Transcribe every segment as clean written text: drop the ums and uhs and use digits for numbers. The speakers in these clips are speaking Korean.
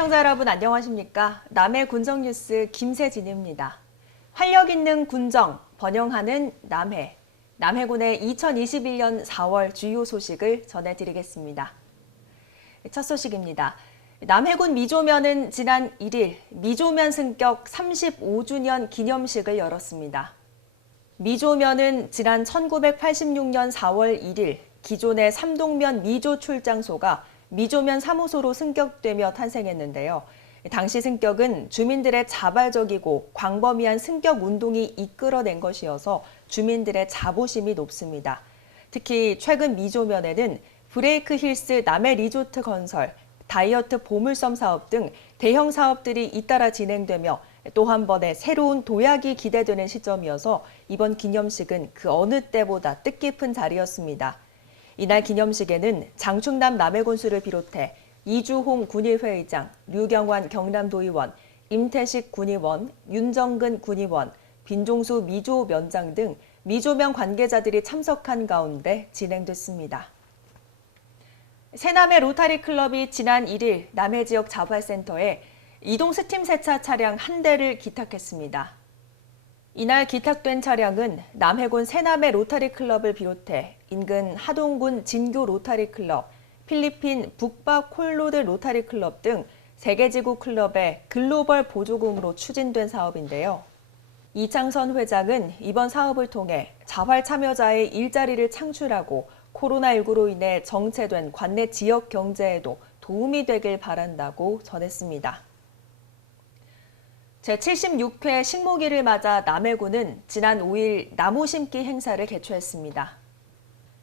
시청자 여러분 안녕하십니까? 남해 군정 뉴스 김세진입니다. 활력 있는 군정, 번영하는 남해. 남해군의 2021년 4월 주요 소식을 전해드리겠습니다. 첫 소식입니다. 남해군 미조면은 지난 1일 미조면 승격 35주년 기념식을 열었습니다. 미조면은 지난 1986년 4월 1일 기존의 삼동면 미조 출장소가 미조면 사무소로 승격되며 탄생했는데요. 당시 승격은 주민들의 자발적이고 광범위한 승격 운동이 이끌어낸 것이어서 주민들의 자부심이 높습니다. 특히 최근 미조면에는 브레이크 힐스 남해 리조트 건설, 다이어트 보물섬 사업 등 대형 사업들이 잇따라 진행되며 또 한 번의 새로운 도약이 기대되는 시점이어서 이번 기념식은 그 어느 때보다 뜻깊은 자리였습니다. 이날 기념식에는 장충남 남해군수를 비롯해 이주홍 군의회의장, 류경환 경남도의원, 임태식 군의원, 윤정근 군의원, 빈종수 미조면장 등 미조면 관계자들이 참석한 가운데 진행됐습니다. 새남해 로타리 클럽이 지난 1일 남해 지역 자발센터에 이동 스팀 세차 차량 한 대를 기탁했습니다. 이날 기탁된 차량은 남해군 새남해 로타리 클럽을 비롯해 인근 하동군 진교 로타리 클럽, 필리핀 북바 콜로드 로타리 클럽 등 세계지구 클럽의 글로벌 보조금으로 추진된 사업인데요. 이창선 회장은 이번 사업을 통해 자활 참여자의 일자리를 창출하고 코로나19로 인해 정체된 관내 지역 경제에도 도움이 되길 바란다고 전했습니다. 제76회 식목일을 맞아 남해군은 지난 5일 나무 심기 행사를 개최했습니다.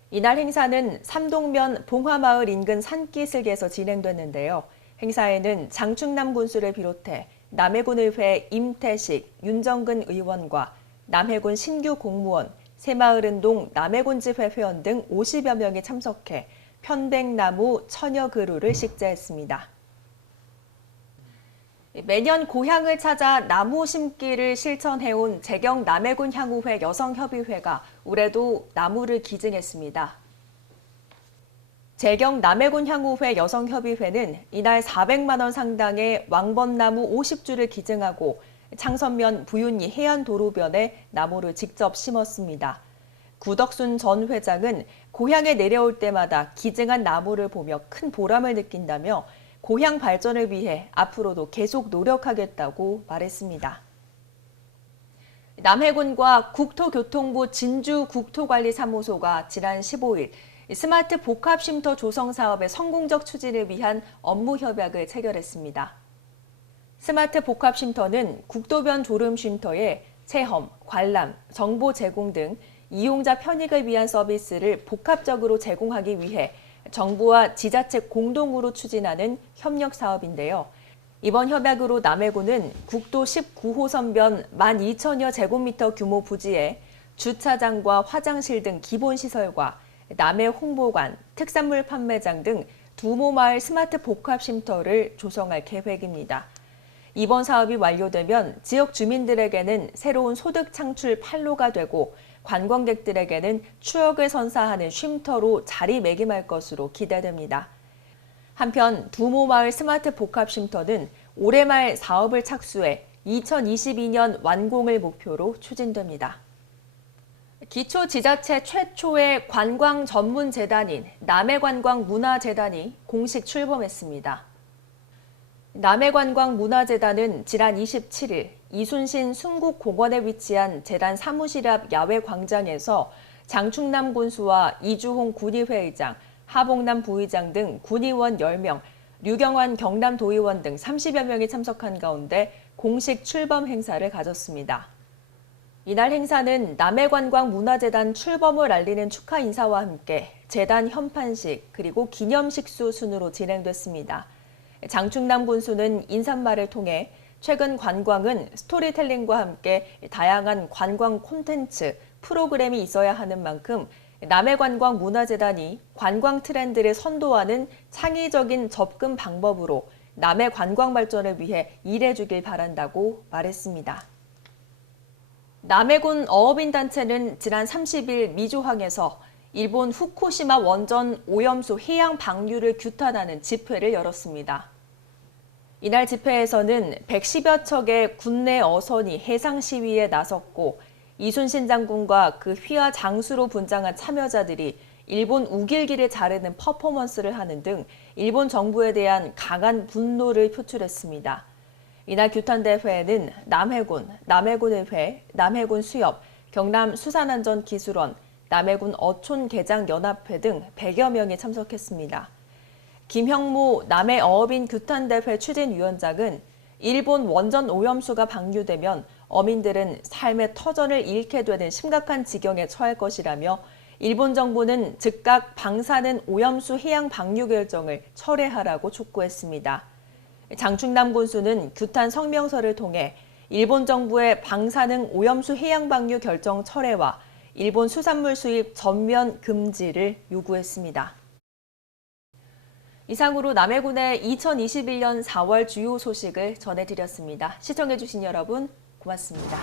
이날 행사는 삼동면 봉화마을 인근 산기슭에서 진행됐는데요. 행사에는 장충남 군수를 비롯해 남해군의회 임태식, 윤정근 의원과 남해군 신규 공무원, 새마을운동 남해군지회 회원 등 50여 명이 참석해 편백나무 천여 그루를 식재했습니다. 매년 고향을 찾아 나무 심기를 실천해온 재경 남해군 향후회 여성협의회가 올해도 나무를 기증했습니다. 재경 남해군 향후회 여성협의회는 이날 400만 원 상당의 왕벚나무 50주를 기증하고 창선면 부윤리 해안도로변에 나무를 직접 심었습니다. 구덕순 전 회장은 고향에 내려올 때마다 기증한 나무를 보며 큰 보람을 느낀다며 고향 발전을 위해 앞으로도 계속 노력하겠다고 말했습니다. 남해군과 국토교통부 진주국토관리사무소가 지난 15일 스마트 복합쉼터 조성 사업의 성공적 추진을 위한 업무 협약을 체결했습니다. 스마트 복합쉼터는 국도변 졸음쉼터에 체험, 관람, 정보 제공 등 이용자 편익을 위한 서비스를 복합적으로 제공하기 위해 정부와 지자체 공동으로 추진하는 협력 사업인데요. 이번 협약으로 남해군은 국도 19호선변 12,000여 제곱미터 규모 부지에 주차장과 화장실 등 기본시설과 남해 홍보관, 특산물 판매장 등 두모마을 스마트 복합쉼터를 조성할 계획입니다. 이번 사업이 완료되면 지역 주민들에게는 새로운 소득 창출 판로가 되고 관광객들에게는 추억을 선사하는 쉼터로 자리매김할 것으로 기대됩니다. 한편 두모마을 스마트 복합쉼터는 올해 말 사업을 착수해 2022년 완공을 목표로 추진됩니다. 기초지자체 최초의 관광 전문 재단인 남해관광문화재단이 공식 출범했습니다. 남해관광문화재단은 지난 27일 이순신 순국공원에 위치한 재단 사무실 앞 야외 광장에서 장충남 군수와 이주홍 군의회의장, 하봉남 부의장 등 군의원 10명, 류경환 경남도의원 등 30여 명이 참석한 가운데 공식 출범 행사를 가졌습니다. 이날 행사는 남해관광문화재단 출범을 알리는 축하 인사와 함께 재단 현판식 그리고 기념식수 순으로 진행됐습니다. 장충남 군수는 인사말을 통해 최근 관광은 스토리텔링과 함께 다양한 관광 콘텐츠, 프로그램이 있어야 하는 만큼 남해관광문화재단이 관광 트렌드를 선도하는 창의적인 접근 방법으로 남해 관광 발전을 위해 일해주길 바란다고 말했습니다. 남해군 어업인단체는 지난 30일 미조항에서 일본 후쿠시마 원전 오염수 해양 방류를 규탄하는 집회를 열었습니다. 이날 집회에서는 110여 척의 군내 어선이 해상 시위에 나섰고 이순신 장군과 그 휘하 장수로 분장한 참여자들이 일본 우길기를 자르는 퍼포먼스를 하는 등 일본 정부에 대한 강한 분노를 표출했습니다. 이날 규탄대회에는 남해군, 남해군의회, 남해군 수협, 경남 수산안전기술원, 남해군 어촌개장연합회 등 100여 명이 참석했습니다. 김형무 남해어업인 규탄대회 추진위원장은 일본 원전 오염수가 방류되면 어민들은 삶의 터전을 잃게 되는 심각한 지경에 처할 것이라며 일본 정부는 즉각 방사능 오염수 해양 방류 결정을 철회하라고 촉구했습니다. 장충남 군수는 규탄 성명서를 통해 일본 정부의 방사능 오염수 해양 방류 결정 철회와 일본 수산물 수입 전면 금지를 요구했습니다. 이상으로 남해군의 2021년 4월 주요 소식을 전해드렸습니다. 시청해주신 여러분 고맙습니다.